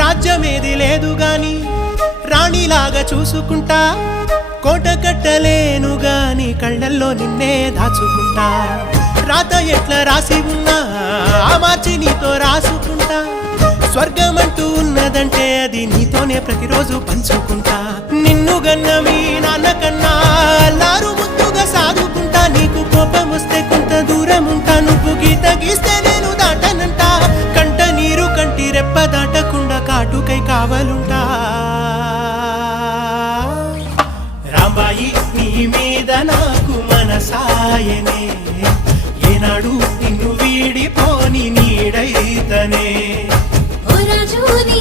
రాజ్యమేది లేదు గాని రాణిలాగా చూసుకుంటా, కోట కట్టలేను గాని కళ్ళల్లో నిన్నే దాచుకుంటా. రాత ఎట్లా రాసి ఉన్నా మార్చి నీతో రాసుకుంటా, స్వర్గమంటూ ఉన్నదంటే అది నీతోనే ప్రతిరోజు పంచుకుంటా. నిన్ను గన్న మీ నాన్న కన్నా అల్లారు ముద్దుగా సాదుకుంటా, నీకు కోపం వస్తే కొంత దూరం ఉంటా, నువ్వు గీత గీస్తే నేను దాటనంట, కంట నీరు కంటి రెప్ప దాటకుండా కాటుకై కావలుంటా. రాంబాయి నీ మీద నాకు మనసాయనే, ఏనాడు నిన్ను వీడిపోని నీడైతనే. ఓ రాజు నీ